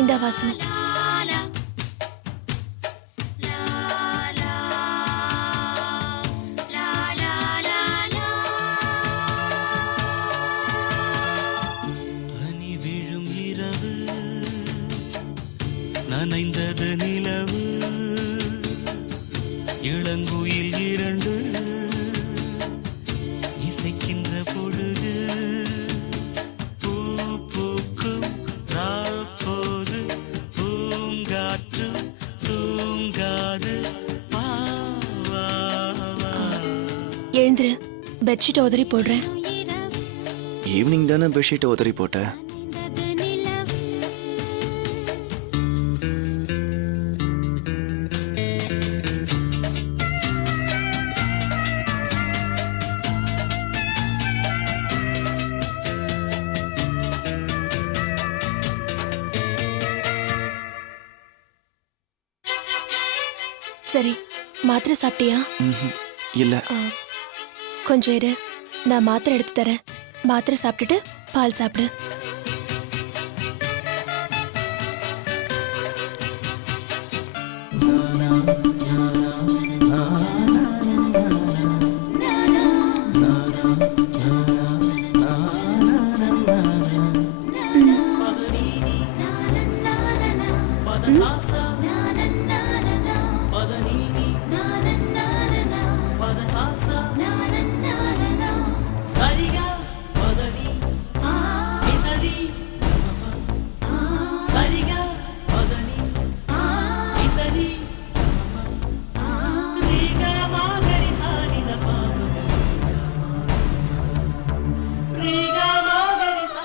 இந்த வாசு. பனி விழும் இரவு நனைந்தது நிலவு இளங்குயில் இரண்டு இசைக்கின்ற பொழுது பூ பூக்கும் நாள் போது பூங்காற்று தூங்காது வா, வா, வா. எழுந்துரு, பெட்ஷீட் உதறி போடுறேன். ஈவினிங் தானே பெட்ஷீட்டை உதறி போட்ட. சரி, மாத்திரை சாப்பிட்டியா? இல்ல, கொஞ்சம் இரு, நான் மாத்திரை எடுத்து தரேன். மாத்திரை சாப்பிட்டுட்டு பால் சாப்பிடு.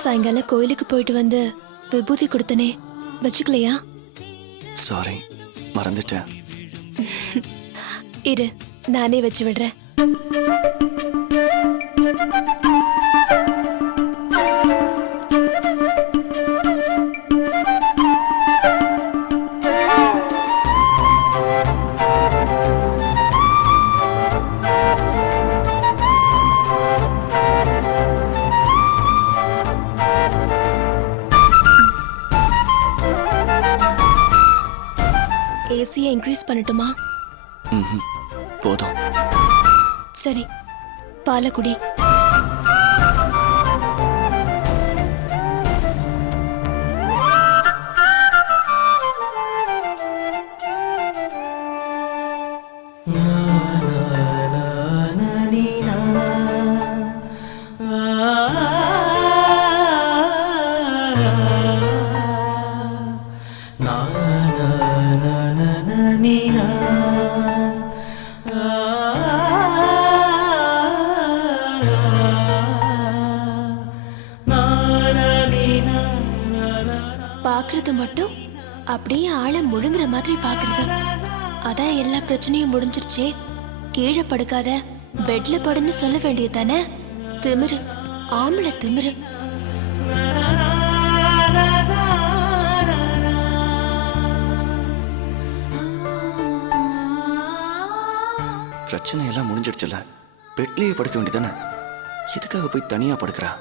சாயங்காலம் கோயிலுக்கு போயிட்டு வந்து விபூதி கொடுத்தனே, வச்சுக்கலையா? சாரி, மறந்துட்டேன். இரு, நானே வச்சு விடுறேன். ஏசியை இன்க்ரீஸ் பண்ணட்டுமா? போதும். சரி, பாலை குடி. பாக்குறது மட்டும் அப்படியே ஆளை முழுங்குற மாதிரி பாக்குறது. அதான் எல்லா பிரச்சனையும் முடிஞ்சிருச்சே. கீழே படுக்காத, பெட்ல படுன்னு சொல்ல வேண்டியது தானே. திமிரு, ஆம்பளை திமிரு. பிரச்சனை எல்லாம் முடிஞ்சிடுச்சுல, பெட்லயே படுக்க வேண்டியதானே. எதுக்காக போய் தனியா படுக்கிறா?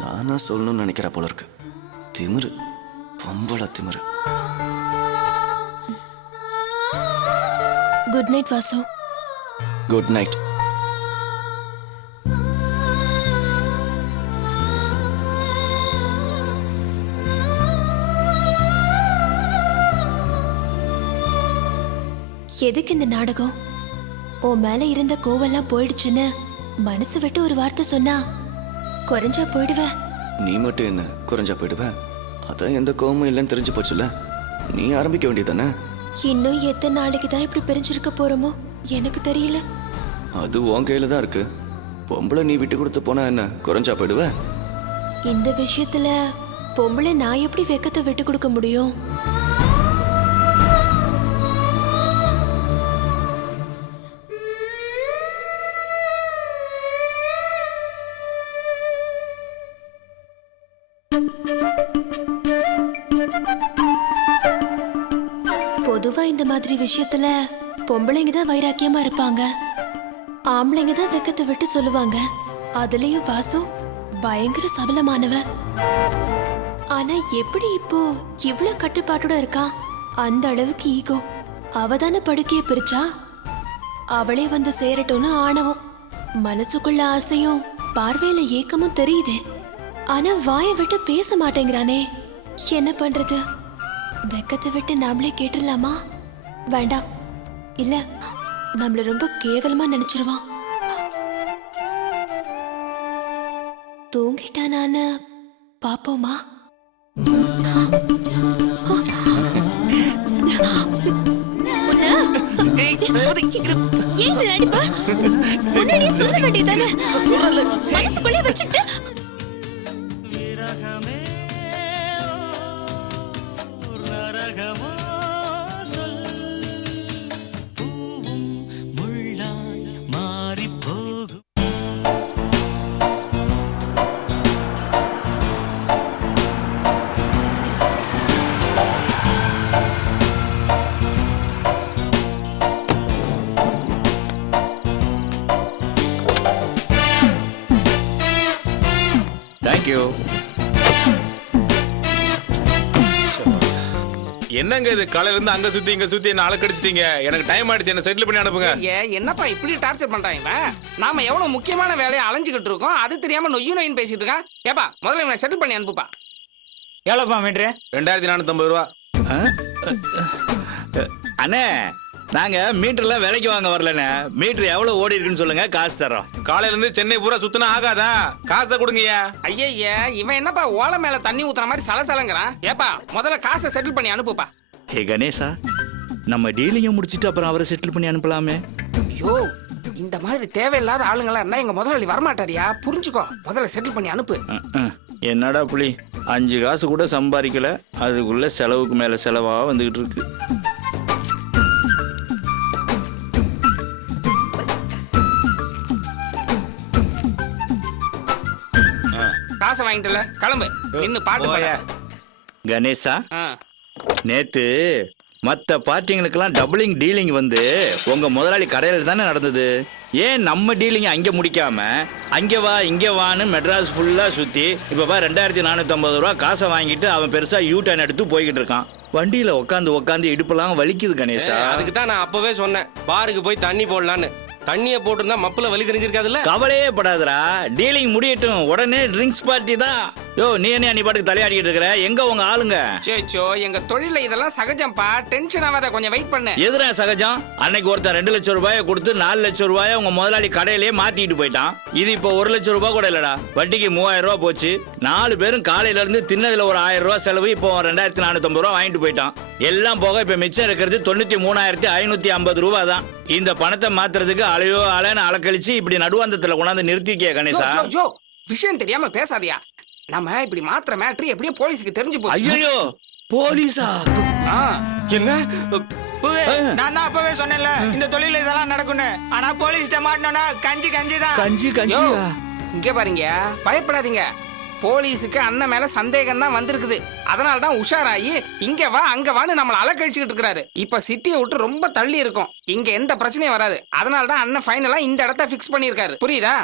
நானா சொல்லணும்னு நினைக்கிறா போல இருக்கு. திமிரு, பொம்பளை திமிரு. Good night Vasu. Good night. எதுக்கு இந்த நாடகம்? உன் மேல இருந்த கோவெல்லாம் போயிடுச்சுன்னு மனசு விட்டு ஒரு வார்த்தை சொன்னா குறைஞ்சா போயிடுவ. நீ மட்டும் என்ன குறைஞ்சா போயிடுவ? அதான் எந்த கோவமும் இல்லைன்னு தெரிஞ்சு போச்சுல. நீ ஆரம்பிக்க வேண்டியதானே. இன்னும் எத்தனை நாளைக்கு தான் இப்படி பிரிஞ்சிருக்க போறோமோ எனக்கு தெரியல. அது உன் கையில தான் இருக்கு. பொம்பளை நீ விட்டு கொடுத்து போனா என்ன குறைஞ்சா போயிடுவ? இந்த விஷயத்துல பொம்பளை நான் எப்படி வெக்கத்தை விட்டு கொடுக்க முடியும்? பொதுவா இந்த மாதிரி விஷயத்துல பொம்பளைங்க தான் வைராக்கியமா இருப்பாங்க, ஆம்பளைங்க தான் வெக்கத்தை விட்டு சொல்லுவாங்க. அதுலயும் வாசு பயங்கர சபலமானவ. ஆனா எப்படி இப்போ இவ்ளோ கட்டுப்பாட்டோட இருக்கா? அந்த அளவுக்கு ஈகோ. அவதான படுக்கைய பிரிச்சா அவளே வந்து சேரட்டும்னு ஆணவம். மனசுக்குள்ள ஆசையும் பார்வையில ஏக்கமும் தெரியுதே. ஆனா வாயை விட்டு பேச மாட்டேங்கிறானே. என்ன பண்றது? வெக்கத்தை விட்டு நாமளே கேட்டுடலாமா? வேண்டாம். இல்ல, நம்மள ரொம்ப கேவலமா நினைச்சிருவான். தூங்கிட்டானான்னு பாப்போமா? சொல்ல வேண்டியதானே? மனசுக்குள்ளே வச்சுட்டு விரகமே நரகமோ சொல் பூவும் முள்ளாய் மாறிப் போகும். தேங்க்யூ. என்னங்க இது காலையில இருந்து அங்க சுத்தி இங்க சுத்தி என்ன அலக்கடிச்சிட்டீங்க? எனக்கு டைம் ஆயிடுச்சு, என்ன செட்டில் பண்ணி அனுப்புங்க. என்னப்பா இப்படி டார்ச்சர் பண்றான் இவன்? நாம எவ்வளவு முக்கியமான வேலையை அலைஞ்சுக்கிட்டு இருக்கோம், அது தெரியாம நொய்யும் பேசிட்டு இருக்கான். ஏப்பா முதல்ல இவனை செட்டில் பண்ணி அனுப்புப்பா. எவ்வளோப்பா மீட்ரு? 2450 ரூபா. அண்ணே, நாங்க மீட்டர்ல விலைக்கு வாங்க வரலண்ணே. மீட்டர் எவ்வளவு ஓடி இருக்குன்னு சொல்லுங்க, காசு தரோம். காலையில இருந்து சென்னை பூரா சுத்தினா ஆகாதா? காசை கொடுங்கய்யா. ஐயா இவன் என்னப்பா ஓலை மேல தண்ணி ஊத்துற மாதிரி சலசலங்கிறான். ஏப்பா முதல்ல காசை செட்டில் பண்ணி அனுப்புப்பா. ஏ கணேசா, நம்ம டீலிங்க முடிச்சிட்டு அப்புறம் அவரை செட்டில் பண்ணி அனுப்பலாமே. ஐயோ, இந்த மாதிரி தேவையில்லாத ஆளுங்களா இருந்தா எங்க முதலாளி வரமாட்டாரியா? புரிஞ்சுக்கோ, முதல்ல செட்டில் பண்ணி அனுப்பு. என்னடா புலி, 5 காசு கூட சம்பாதிக்கல, அதுக்குள்ள செலவுக்கு மேல செலவா வந்துகிட்டு இருக்கு. காசை வாங்கிட்டல, கிளம்பு. இன்னும் பாட்டு பாட. கணேசா, ஆ. நேத்து மற்ற பார்ட்டிங்களுக்கெல்லாம் டபுளிங் டீலிங் வந்து உங்க முதலாளி கடையில் தானே நடந்தது. ஏன் நம்ம டீலிங் அங்கே முடிக்காம அங்கே வா இங்கே வான்னு மெட்ராஸ் ஃபுல்லா சுத்தி இப்ப 2450 ரூபா காசை வாங்கிட்டு அவன் பெருசா யூ டர்ன் எடுத்து போய்கிட்டு இருக்கான். வண்டியில உட்காந்து இடுப்பெல்லாம் வலிக்குது கணேசா. அதுக்கு தான் நான் அப்பவே சொன்னேன், பாருக்கு போய் தண்ணி போடலான்னு. தண்ணியை போட்டுருந்தா மப்புல வலி தெரிஞ்சிருக்காதுல்ல. கவலையே படாதரா, டீலிங் முடியட்டும், உடனே ட்ரிங்க்ஸ் பார்ட்டி தான். யோ, நீ என்ன நீ பாட்டுக்கு தலையாடிக்கிட்டு இருக்கிற? எங்க உங்க ஆளுங்க? சேச்சோ, எங்க தொழில இதெல்லாம் சகஜம்ப்பா. டென்ஷன் ஆகாத, கொஞ்சம் வெயிட் பண்ணு. எதுரா சகஜம்? அன்னைக்கு ஒருத்தர் 2 லட்சம் ரூபாயை கொடுத்து 4 லட்சம் ரூபாயை உங்க முதலாளி கடையிலேயே மாத்திட்டு போயிட்டான். இது இப்போ 1 லட்சம் ரூபாய் கூட இல்லடா, வட்டிக்கு 3000 ரூபாய் போச்சு. 4 பேரும் காலையில இருந்து தின்னதுல ஒரு 1000 ரூபாய் செலவு. இப்போ 2450 ரூபாய் வாங்கிட்டு போயிட்டான். எல்லாம் போக இப்ப மிச்சம் இருக்கிறது 93,550 ரூபாய் தான். இந்த பணத்தை மாத்துறதுக்கு அலையோ அலைன்னு அலக்கழிச்சு இப்படி நடுவாந்தத்துல கொண்டாந்து நிறுத்திக்கே கணேசா. யோ, விஷயம் தெரியாம பேசாதியா. நம்ம இப்படி மாத்திர மேட்ரு எப்படியே போலீஸுக்கு தெரிஞ்சு போச்சு. ஐயோ, போலீஸா? ஆ. என்ன? நான் தான் அப்பவே சொன்னேன்ல இந்த தொழில இதெல்லாம் நடக்கும்னு. ஆனா போலீஸ்ட்ட மாட்டோம்னா கஞ்சி தான். கஞ்சி யோ, கஞ்சியா? இங்க பாருங்க, பயப்படாதீங்க. போலீஸுக்கு அண்ணன் மேல சந்தேகம் தான் வந்திருக்குது. அதனால தான் உஷாராயி இங்க வா அங்க வான்னு நம்மள அலக்கழிச்சுக்கிட்டு இருக்காரு. இப்ப சிட்டியை விட்டு ரொம்ப தள்ளி இருக்கும், இங்க எந்த பிரச்சனையும் வராது. அதனால தான் அண்ணன் ஃபைனலா இந்த இடத்த பிக்ஸ் பண்ணிருக்காரு. புரியுதா?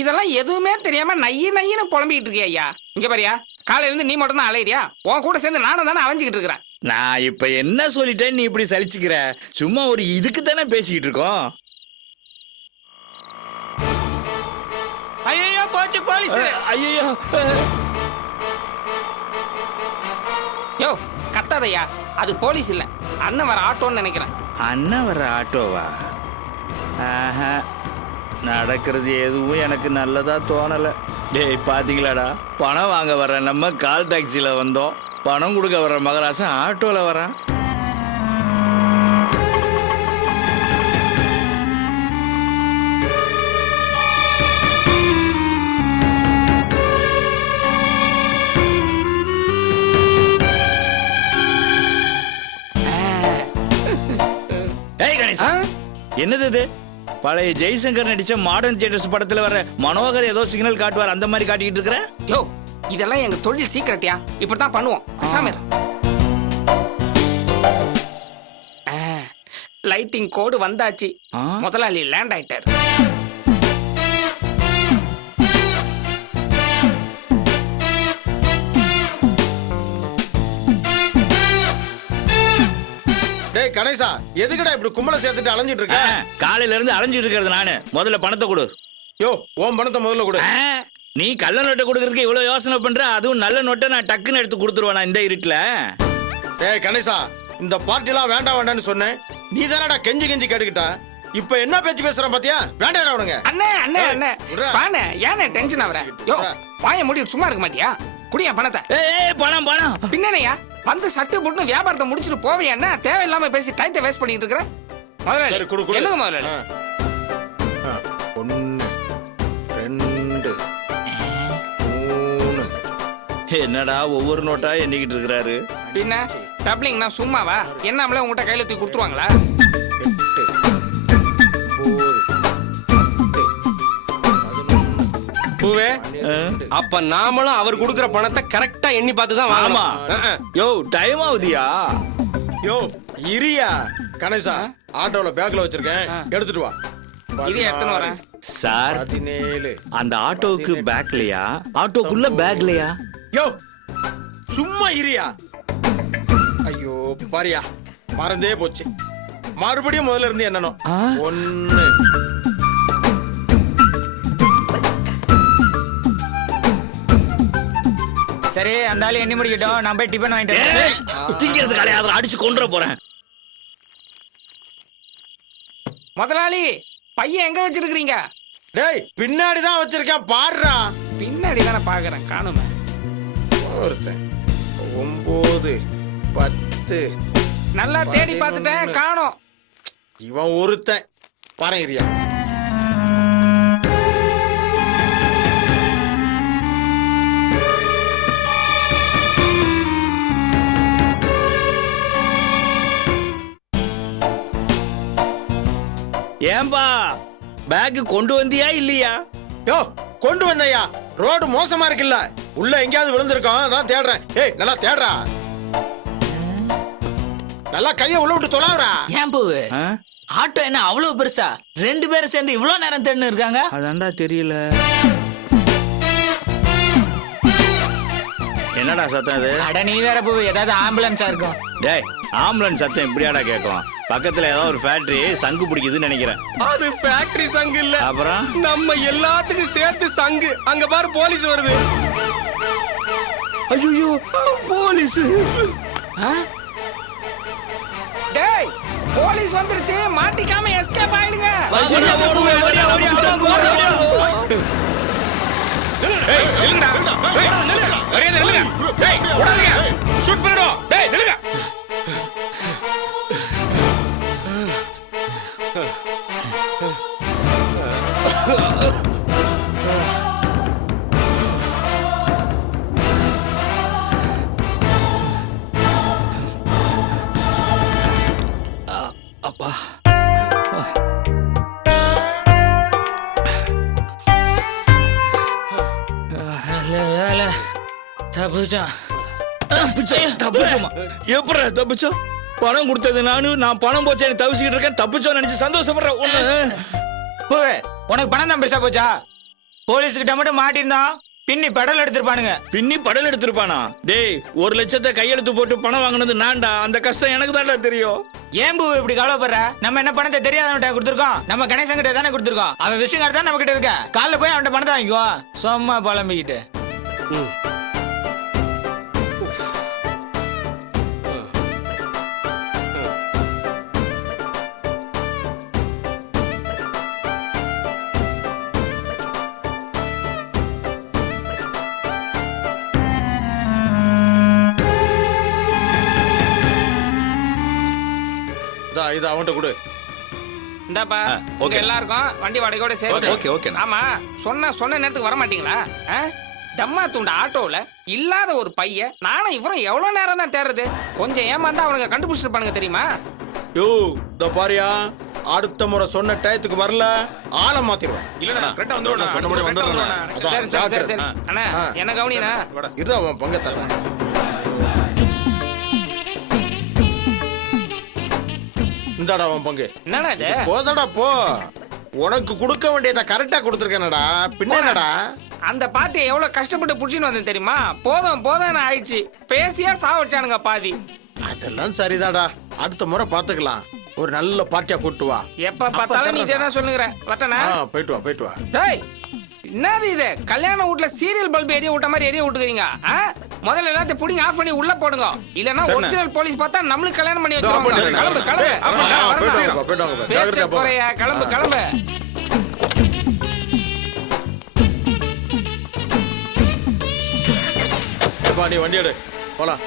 இதெல்லாம் எதுவுமே தெரியாம நையின்னு புலம்பிக்கிட்டு இருக்கியா ஐயா. இங்க பாரியா, காலையில இருந்து நீ மட்டும் தான் அலையிறியா? உன் கூட சேர்ந்து நானும் தானே அலைஞ்சிக்கிட்டு இருக்கிறேன். நான் இப்ப என்ன சொல்லிட்டேன் நீ இப்படி சலிச்சுக்கிற? சும்மா ஒரு இதுக்கு தானே பேசிக்கிட்டு இருக்கோம். ஐயோ, போச்சு போலீஸ். ஐயோ, யோ கத்தாதையா, அது போலீஸ் இல்ல, அண்ணன் வர ஆட்டோன்னு நினைக்கிறேன். அண்ணன் வர ஆட்டோவா? ஆஹா, நடக்கிறது எதுவும் எனக்கு நல்லதா தோணல. டேய் பாத்தீங்களாடா, பணம் வாங்க வர நம்ம கால் டாக்ஸில வந்தோம், பணம் கொடுக்க வர மகராசன் ஆட்டோல வரான். என்னது இது? பழைய ஜெய்சங்கர் நடிச்ச மாடர்ன் தியேட்டர்ஸ் படத்துல வர மனோகர் ஏதோ சிக்னல் காட்டுவார், அந்த மாதிரி காட்டிக்கிட்டு இருக்கிற. யோ, இதெல்லாம் எங்க தொழில் சீக்கிரட்டியா, இப்படித்தான் பண்ணுவோம். பேசாம லைட்டிங் கோடு வந்தாச்சு. முதலாளி லேண்ட் ஆயிட்டார். கணேசா எதுக்குடா இப்படி கும்பல சேர்த்துட்டு அலைஞ்சிட்டு இருக்க? காலையில இருந்து அலைஞ்சிட்டு இருக்கிறது நானு. முதல்ல பணத்தை கொடு. யோ உன் பணத்தை முதல்ல கொடு. நீ கள்ள நோட்டை கொடுக்கறதுக்கு இவ்வளவு யோசனை பண்ற, அதுவும் நல்ல நோட்டை நான் டக்குன்னு எடுத்து கொடுத்துருவேன் இந்த இருட்டுல. டேய் கணேசா, இந்த பார்ட்டிலாம் வேண்டாம் வேண்டாம்னு சொன்னேன், நீ தானடா கெஞ்சி கெஞ்சி கேட்டுக்கிட்ட. இப்ப என்ன பேச்சு பேசுறான் பாத்தியா? வேண்டாம் அவனுங்க. அண்ணே அண்ணே அண்ணே பானே ஏனே டென்ஷன் ஆவற? யோ வாயை மூடி சும்மா இருக்க மாட்டியா? குடியா பணத்தை. ஏய் பணம் பணம். பின்னனையா வந்து சட்டு போட்டு வியாபாரத்தை முடிச்சிட்டு போவியா? என்ன தேவையில்லாம பேசி டைத்தை வேஸ்ட் பண்ணிட்டு இருக்கற? முதலாளி சரி குடு குடு. என்னங்க முதலாளி? 1 2 3. என்னடா ஒவ்வொரு நோட்டா எண்ணிக்கிட்டு இருக்கிறாரு? பின்ன டப்ளிங்னா சும்மாவா? என்னம்ல உங்ககிட்ட கையில தூக்கி கொடுத்துருவாங்களா? பூவே, அப்ப நாமளும் அவர் கொடுக்கிற பணத்தை கரெக்டா எண்ணி பார்த்து தான் ஆமா. வாங்கணும். யோ டைம் ஆகுதியா? யோ இரியா கணேசா, ஆட்டோல பேக்ல வச்சிருக்கேன், எடுத்துட்டு வா. இது எத்தனை வரேன் சார்? 17. அந்த ஆட்டோவுக்கு பேக்லயா? ஆட்டோக்குள்ள பேக்லயா? யோ சும்மா இரியா. ஐயோ பாரியா, மறந்தே போச்சு. மறுபடியும் முதல்ல இருந்து என்னனோ. 1 சரி அந்த ஆளு எண்ணி முடிக்கட்டும், நான் போய் டிபன் வாங்கிட்டு வரேன். திங்கிறது கலையாத அடிச்சு கொண்டு போறேன். முதலாளி பையன் எங்க வச்சிருக்கீங்க? டேய் பின்னாடி தான் வச்சிருக்கேன் பாருடா. பின்னாடி தானே பாக்குறேன், காணுமே. ஒருத்தன் 9 10. நல்லா தேடி பார்த்துட்டேன், காணோம். இவன் ஒருத்தன் பாரு இரியா. ஏன்பா பேக் கொண்டு வந்தியா இல்லையா? யோ கொண்டு வந்தையா, ரோடு மோசமா இருக்குல்ல, உள்ள எங்கேயாவது விழுந்திருக்கோம், அதான் தேடுறேன். ஏய் நல்லா தேடுறா, நல்லா கைய உள்ள விட்டு தொலாவுறா. ஏன் பூவு ஆட்டோ என்ன அவ்வளவு பெருசா? 2 பேரும் சேர்ந்து இவ்வளவு நேரம் தேடின்னு இருக்காங்க. அதான்டா தெரியல. என்னடா சத்தம் இது? அட நீ வேற பூவு, ஏதாவது ஆம்புலன்ஸா இருக்கும். டேய் ஆம்புலன்ஸ் சத்தம் இப்படியாடா கேட்கும்? பக்கத்துல ஏதோ ஒரு ஃபேக்டரி சங்கு பிடிக்குதுன்னு நினைக்கிறேன். அது ஃபேக்டரி சங்கு இல்ல, அப்புறம் நம்ம எல்லாத்துக்கும் சேர்த்து சங்கு. அங்க பாரு போலீஸ் வருது. ஐயோ போலீஸ். டேய் போலீஸ் வந்துருச்சு, மாட்டிக்காம எஸ்கேப் ஆயிடுங்க. ஏய் நில்லுடா. ஏய் நில்லுடா. மரியாதை நில்லுங்க. ஏய் ஓடாதீங்க. ஷூட் பண்ணிடுவோம். டேய் நில்லுங்க. அப்பா தப்பிச்சோமா? எப்படா தப்பிச்சோம்? பணம் கொடுத்தது நானு, நான் பணம் போச்சு எனக்கு தவிச்சிக்கிட்டு இருக்கேன். தப்பிச்சோம் நினைச்சு சந்தோஷப்படுறேன். பூவே உனக்கு பணம் தான் பெருசா போச்சா? போலீஸ்கிட்ட மட்டும் மாட்டிருந்தோம், பின்னி பெடல் எடுத்திருப்பானுங்க. பின்னி படல் எடுத்திருப்பானா? டேய் 1 லட்சத்தை கையெழுத்து போட்டு பணம் வாங்கினது நான்டா. அந்த கஷ்டம் எனக்கு தான்டா தெரியும். ஏன் பூ இப்படி கவலைப்படுற? நம்ம என்ன பணத்தை தெரியாதவன்கிட்ட கொடுத்துருக்கோம்? நம்ம கணேசன் கிட்ட தானே கொடுத்துருக்கோம். அவன் விஷயம் கார்டு தான் நம்ம கிட்ட இருக்க. காலைல போய் அவன்கிட்ட பணத்தை வாங்கிக்குவா. சும்மா புலம்பிக்கிட்டு. இது அவன்கிட்ட கொடு. இந்தாப்பா உங்க எல்லாருக்கும் வண்டி வாடகையோட சேர்த்து. Okay okay. ஆமா சொன்ன நேரத்துக்கு வர மாட்டீங்களா? தம்மா தூண்ட ஆட்டோல இல்லாத ஒரு பையன், நானும் இவரும் எவ்வளவு நேரம் தான் தேடுறது? கொஞ்சம் ஏமாந்தா அவனுங்க கண்டுபிடிச்சிருப்பானுங்க தெரியுமா? யோ இந்த பாரியா, அடுத்த முறை சொன்ன டயத்துக்கு வரல ஆளை மாத்திடுவேன். இல்லடா கரெக்ட்டா வந்துறோம். சொன்ன மாதிரி வந்துறோம். சரி சரி சரி சரி அண்ணா என்ன கவனினா? இரு அவன் பங்க தரேன். இந்தாடா அவன் பங்கு. என்னடா இது? போதடா போ, உனக்கு கொடுக்க வேண்டியதை கரெக்டா கொடுத்துருக்கேனடா. பின்ன என்னடா அந்த பாட்டியை எவ்வளவு கஷ்டப்பட்டு புடிச்சின்னு வந்தேன் தெரியுமா? போதும் ஆயிடுச்சு. பேசியா சாவச்சானுங்க பாதி. அதெல்லாம் சரிதாடா. அடுத்த முறை பாத்துக்கலாம். ஒரு நல்ல பார்ட்டியா கூட்டு வா. எப்ப பார்த்தாலும் நீ இதே சொல்லுகிற வட்டனா. போயிட்டு வா போயிட்டு வா. டேய் என்னது இது? கல்யாண வீட்ல சீரியல் பல்ப் எரிய விட்ட மாதிரி எரிய விட்டுக்கிறீங்க. முதல்ல எல்லாத்தையும் புடிங்க ஆஃப் பண்ணி உள்ள போடுங்க. இல்லனா ஒரிஜினல் போலீஸ் பார்த்தா நம்மளுக்கு கல்யாணம் பண்ணி வச்சிருவாங்க. கிளம்பு கிளம்பு. பேச்ச குறையா, கிளம்பு கிளம்பு. நீ வண்டி எடு போலாம்.